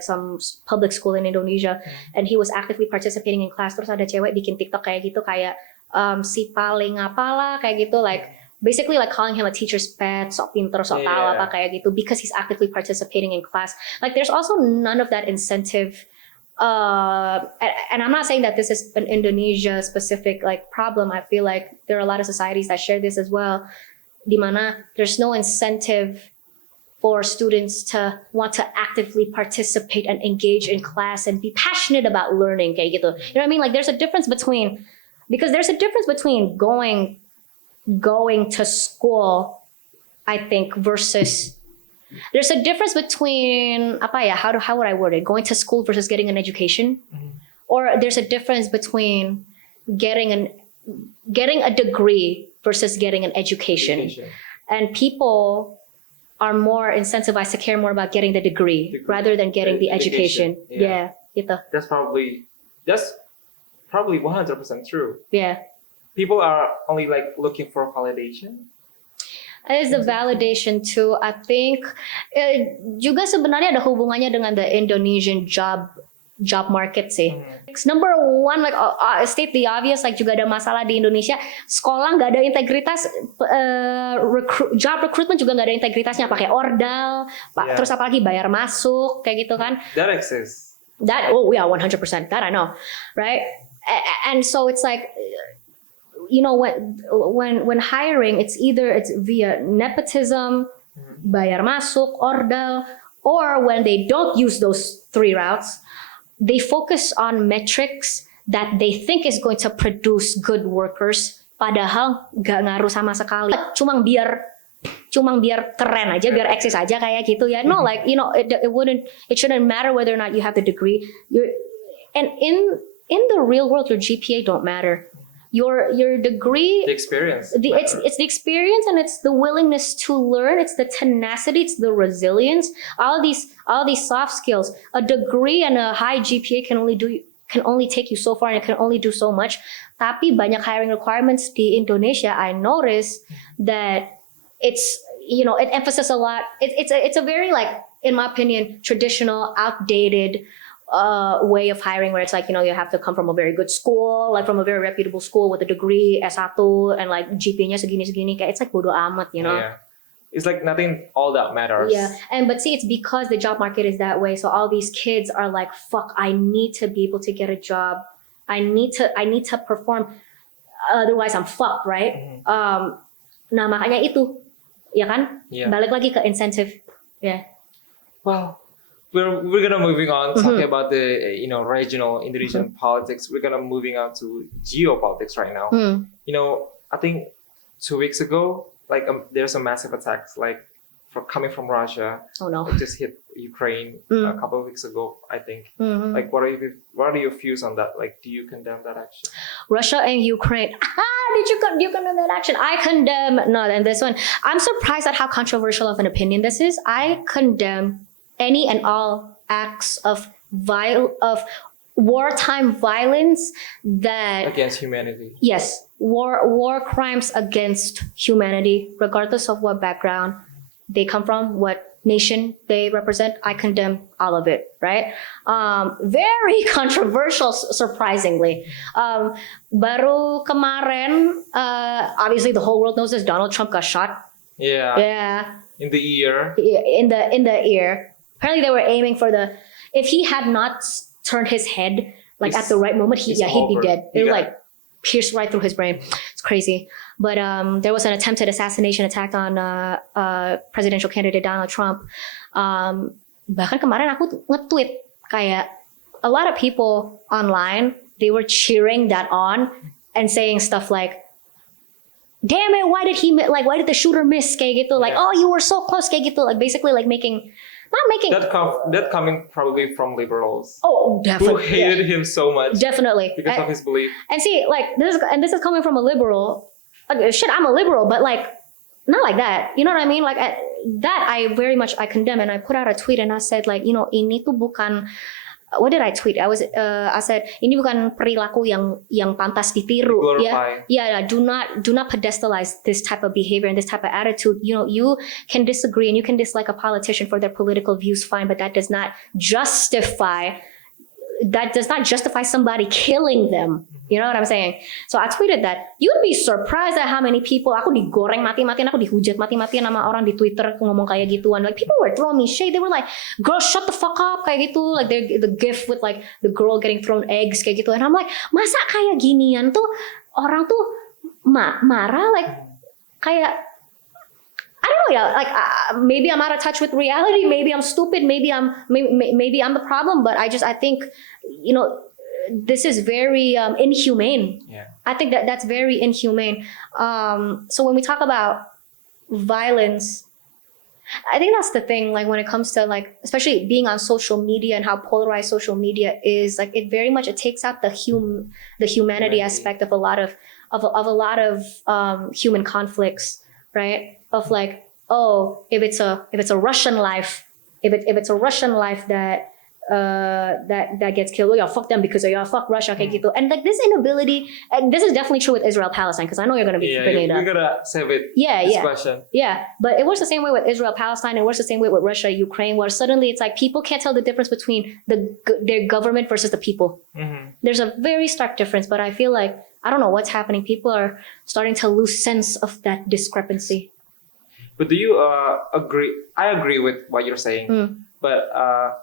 some public school in Indonesia, and he was actively participating in class, terus ada cewek bikin TikTok kayak gitu, kayak si paling apalah kayak gitu, like basically like calling him a teacher's pet, sok pinter, sok tahu apa kayak gitu, because he's actively participating in class. Like there's also none of that incentive. And I'm not saying that this is an Indonesia specific like problem. I feel like there are a lot of societies that share this as well. Dimana there's no incentive for students to want to actively participate and engage in class and be passionate about learning kayak gitu. You know what I mean? Like there's a difference between going to school, I think, versus there's a difference between how would I word it? Going to school versus getting an education, or there's a difference between getting a degree versus getting an education. And people are more incentivized to care more about getting the degree rather than getting the education. Yeah, gitu. That's probably 100% true. Yeah. People are only like looking for validation. It is the validation too. I think juga sebenarnya ada hubungannya dengan the Indonesian job market sih. Number one, like state the obvious, like juga ada masalah di Indonesia. Sekolah nggak ada integritas, job recruitment juga nggak ada integritasnya. Pakai ordal, terus apalagi bayar masuk kayak gitu kan. That exists. 100%. That I know, right? And so it's like, you know, when hiring, it's via nepotism, bayar masuk, ordal, or when they don't use those three routes, they focus on metrics that they think is going to produce good workers, padahal gak ngaruh sama sekali. Cuma biar keren aja, biar eksis aja kayak gitu ya. No, like, you know, it shouldn't matter whether or not you have the degree. And in the real world, your GPA don't matter. Your degree, the experience, it's the experience, and it's the willingness to learn, it's the tenacity, it's the resilience, all these soft skills. A degree and a high GPA can only take you so far, and it can only do so much. Tapi banyak hiring requirements di Indonesia, I notice that it's, you know, it emphasizes a lot. It's a very, like, in my opinion, traditional, outdated way of hiring, where it's like, you know, you have to come from a very good school, like from a very reputable school with a degree, Ep.1, and like GPA-nya segini. It's like bodo amat, you know? Yeah. It's like nothing all that matters. Yeah, but see, it's because the job market is that way. So all these kids are like, fuck, I need to be able to get a job. I need to perform. Otherwise I'm fucked, right? Nah, makanya itu, ya kan? Yeah. Balik lagi ke incentive. Yeah. Well, we're gonna moving on talking about the, you know, regional Indonesian politics. We're gonna moving on to geopolitics right now. You know, I think 2 weeks ago, like there's a massive attacks like coming from Russia. Oh no! It just hit Ukraine a couple of weeks ago, I think. Like, what are your views on that? Like, do you condemn that action? Russia and Ukraine. Do you condemn that action? I condemn. No, and this one, I'm surprised at how controversial of an opinion this is. I condemn any and all acts of wartime violence that Against humanity. Yes, war crimes against humanity, regardless of what background they come from, what nation they represent. I condemn all of it, right? Very controversial, surprisingly. Baru kemarin, obviously the whole world knows this. Donald Trump got shot. Yeah. In the ear. In the ear. Apparently, they were aiming for the. If he had not turned his head like at the right moment, he'd be dead. They were like pierced right through his brain. It's crazy. But there was an attempted assassination attack on presidential candidate Donald Trump. Bahkan kemarin aku nge-tweet kayak a lot of people online, they were cheering that on and saying stuff like, damn it, why did the shooter miss kayak gitu, like, oh, you were so close kayak gitu, like basically like not making that coming probably from liberals. Oh, definitely. Who hated him so much. Definitely. Because of his belief. And see, like this is coming from a liberal. Like, shit, I'm a liberal, but like not like that. You know what I mean? Like that I very much I condemn, and I put out a tweet and I said like, you know, ini tuh bukan. What did I tweet? I said ini bukan perilaku yang pantas ditiru. Yeah. Do not pedestalize this type of behavior and this type of attitude. You know, you can disagree and you can dislike a politician for their political views, fine, but that does not justify somebody killing them. You know what I'm saying? So I tweeted that. You'd be surprised at how many people, aku digoreng mati-matian, aku dihujat mati-matian sama orang di Twitter ngomong kayak gituan. Like people were throwing me shade. They were like, girl, shut the fuck up kayak gitu. Like the gif with like the girl getting thrown eggs kayak gitu. And I'm like, masa kayak ginian tuh orang tuh marah like kayak, I don't know, yeah, like maybe I'm out of touch with reality, maybe I'm stupid, maybe I'm the problem, but I think, you know, this is very inhumane. Yeah. I think that's very inhumane. So when we talk about violence, I think that's the thing, like when it comes to like, especially being on social media and how polarized social media is, like it very much, it takes out the humanity aspect of a lot of human conflicts, right? Of like, oh, if it's a Russian life, if it's a Russian life that gets killed, oh yeah, fuck them because fuck Russia, kayak gitu. And like this inability, and this is definitely true with Israel-Palestine, because I know you're going to be bringing it up. We're going to save it. This question. Yeah, but it works the same way with Israel-Palestine. It works the same way with Russia-Ukraine, where suddenly it's like people can't tell the difference between their government versus the people. Mm-hmm. There's a very stark difference, but I feel like, I don't know what's happening. People are starting to lose sense of that discrepancy. But do you agree? I agree with what you're saying, but I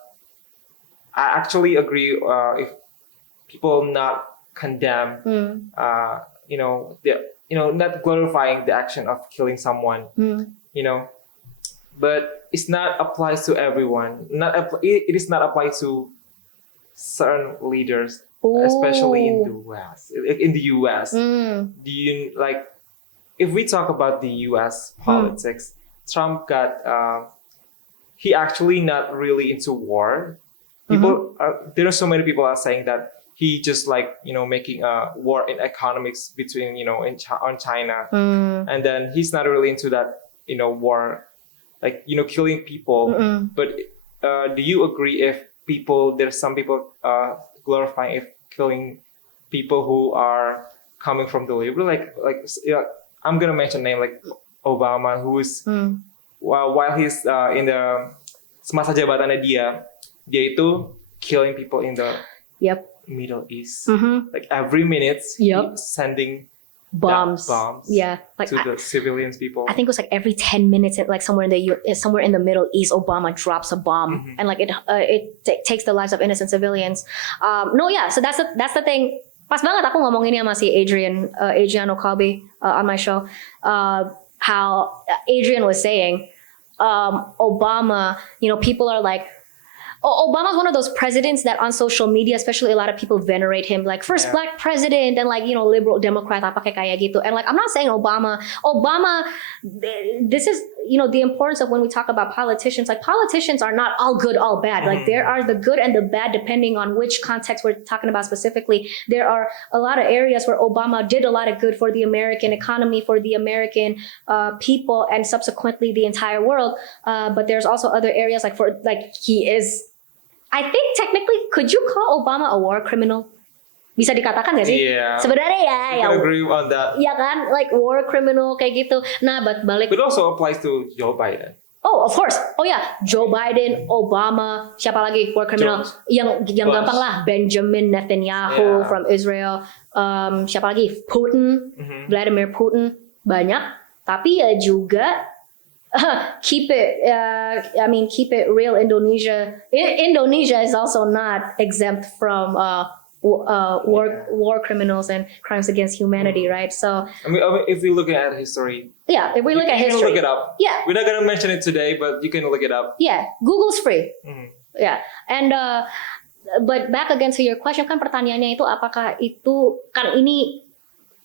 actually agree if people not condemn, not glorifying the action of killing someone, but it's not applies to everyone. It is not applied to certain leaders, especially in the U.S. In the U.S., do you like? If we talk about the U.S. politics, Trump he actually not really into war. People, there are so many people are saying that he just making a war in economics between, on China. And then he's not really into that, war, killing people. But do you agree if there's some people glorifying if killing people who are coming from the liberal, I'm gonna mention name like Obama, who's while he's in the semasa jabatannya dia itu killing people in the Middle East. Like every minute, he's sending bombs. Yeah, like to the civilians people. I think it was like every 10 minutes, like somewhere in the Middle East, Obama drops a bomb, and like it takes the lives of innocent civilians. So that's the thing. Pas banget aku ngomong ini sama si Adrian Okabe on my show. How Adrian was saying, Obama, people are like, Obama's one of those presidents that on social media, especially a lot of people venerate him, like first black president and liberal Democrat, apa kayak gitu. And I'm not saying Obama, this is, the importance of when we talk about politicians, like politicians are not all good, all bad. Like there are the good and the bad depending on which context we're talking about specifically. There are a lot of areas where Obama did a lot of good for the American economy, for the American people, and subsequently the entire world. But there's also other areas he is, I think technically, could you call Obama a war criminal? Bisa dikatakan gak sih? Yeah. Sebenarnya I can agree on that. Iya kan, like war criminal kayak gitu. Nah, balik. But it also applies to Joe Biden. Oh, of course. Oh ya, Joe Biden, Obama, siapa lagi war criminal? Yang gampang lah, Benjamin Netanyahu from Israel. Siapa lagi? Putin, Vladimir Putin, banyak. Tapi ya juga keep it real. Indonesia is also not exempt from war criminals and crimes against humanity, right? So I mean, if we look at history, if we look at history, you can look it up. Yeah, we're not gonna mention it today, but you can look it up. Yeah, Google's free. Yeah, and but back again to your question, kan pertanyaannya itu apakah itu kan ini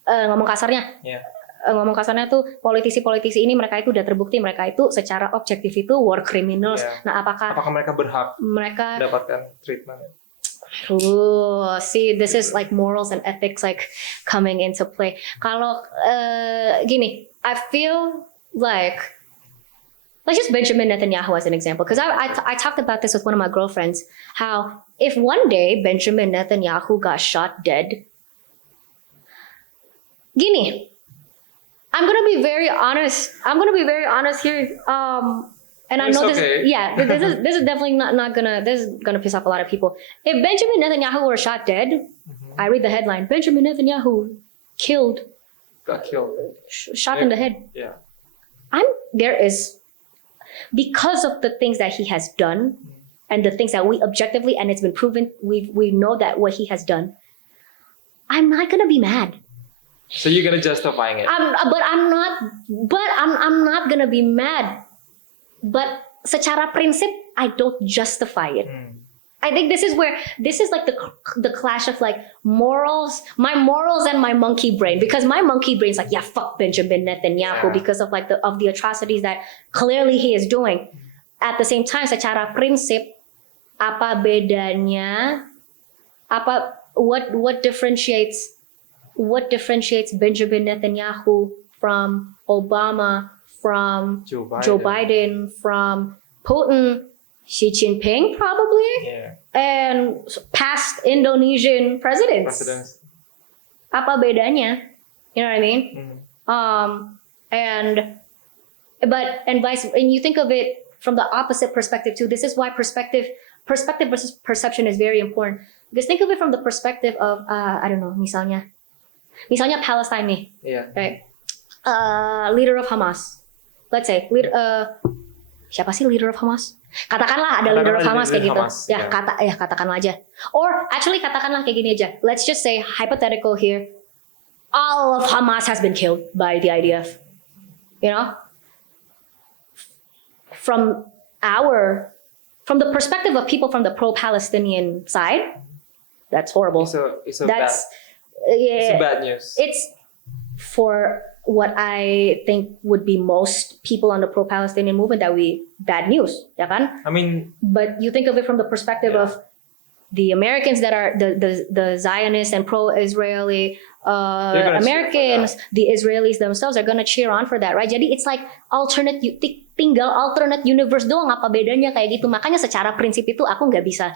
ngomong kasarnya. Yeah. Ngomong kasarnya tuh politisi-politisi ini mereka itu udah terbukti mereka itu secara objektif itu war criminals. Yeah. Nah, apakah mereka berhak mendapatkan treatment? See, this is like morals and ethics like coming into play. Kalau gini, I feel like let's just Benjamin Netanyahu as an example, because I talked about this with one of my girlfriends. How if one day Benjamin Netanyahu got shot dead, gini, I'm gonna be very honest here. And I know this is definitely not gonna piss off a lot of people. If Benjamin Netanyahu were shot dead, I read the headline: Benjamin Netanyahu got killed, shot in the head. Yeah, there is, because of the things that he has done and the things that we objectively, and it's been proven, we know that what he has done. I'm not gonna be mad. So you're gonna justifying it? I'm not gonna be mad. But secara prinsip, I don't justify it. I think this is like the clash of like morals, my morals and my monkey brain. Because my monkey brain's like, yeah, fuck Benjamin Netanyahu because of like the atrocities that clearly he is doing. At the same time, secara prinsip, apa bedanya? What differentiates Benjamin Netanyahu from Obama, from Joe Biden, from Putin, Xi Jinping probably, and past Indonesian presidents. Apa bedanya? You know what I mean? And you think of it from the opposite perspective too. This is why perspective versus perception is very important. Because think of it from the perspective of I don't know, misalnya Palestine nih, right? Leader of Hamas. Let's say siapa sih leader of Hamas? Katakanlah ada leader of Hamas kayak gitu. Katakanlah aja. Or actually katakanlah kayak gini aja. Let's just say hypothetical here. All of Hamas has been killed by the IDF. You know? From the perspective of people from the pro-Palestinian side, that's horrible. It's bad news. It's for what I think would be most people on the pro-Palestinian movement bad news, ya kan? I mean, but you think of it from the perspective of the Americans that are the Zionists and pro-Israeli Americans, the Israelis themselves are gonna cheer on for that, right? Jadi it's like tinggal alternate universe doang, apa bedanya kayak gitu. Makanya secara prinsip itu aku nggak bisa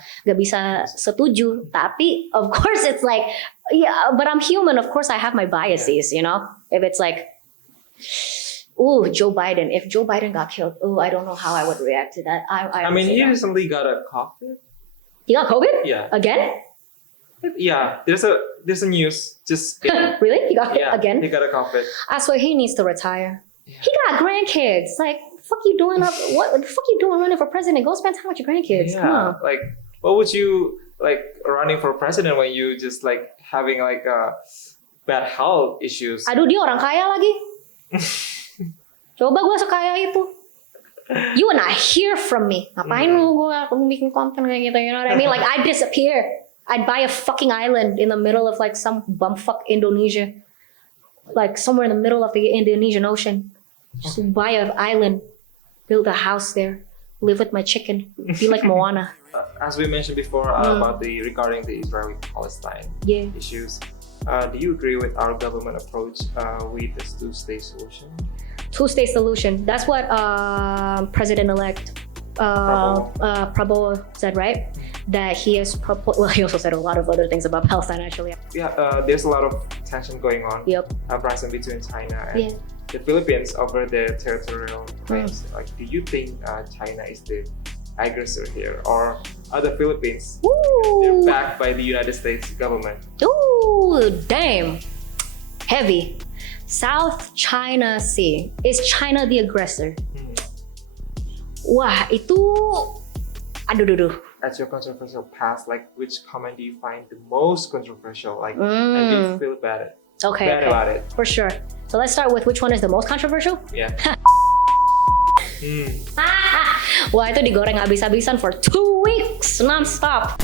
setuju. Tapi of course it's like, yeah, but I'm human. Of course I have my biases, you know. If it's like, Joe Biden. If Joe Biden got killed, I don't know how I would react to that. I mean, he recently got a COVID. He got COVID? Yeah. Again? Yeah. There's a news just. Really? He got again? He got a COVID. I swear he needs to retire. Yeah. He got grandkids. Like, what the fuck you doing running for president? Go spend time with your grandkids. Yeah. Come on. Like, what would you like running for president when you just like having like bad health issues? Aduh, dia orang kaya lagi. Coba gue sekaya itu. You and I hear from me. Ngapain lu gue bikin konten kayak gitu, you know what I mean? Like, I'd disappear. I'd buy a fucking island in the middle of like some bumfuck Indonesia. Like somewhere in the middle of the Indonesian Ocean. Just buy an island, build a house there, live with my chicken, be like Moana. As we mentioned before about regarding the Israeli-Palestine issues, do you agree with our government approach with this two-state solution? Two-state solution. That's what President-elect Prabowo said, right? that he has proposed. Well, he also said a lot of other things about Palestine, actually. Yeah, there's a lot of tension going on. Yep. Uprising between China and Yeah. the Philippines over their territorial claims. Like, do you think China is the aggressor here, or are the Philippines they're Ooh. backed by the United States government? Ooh, damn. Heavy. South China Sea. Is China the aggressor? Wah, itu... Aduh. At your controversial past, like, which comment do you find the most controversial? Like, and do you feel bad Okay. about it? For sure. So let's start with which one is the most controversial? Yeah. Wah, itu digoreng habis-habisan for 2 weeks non-stop.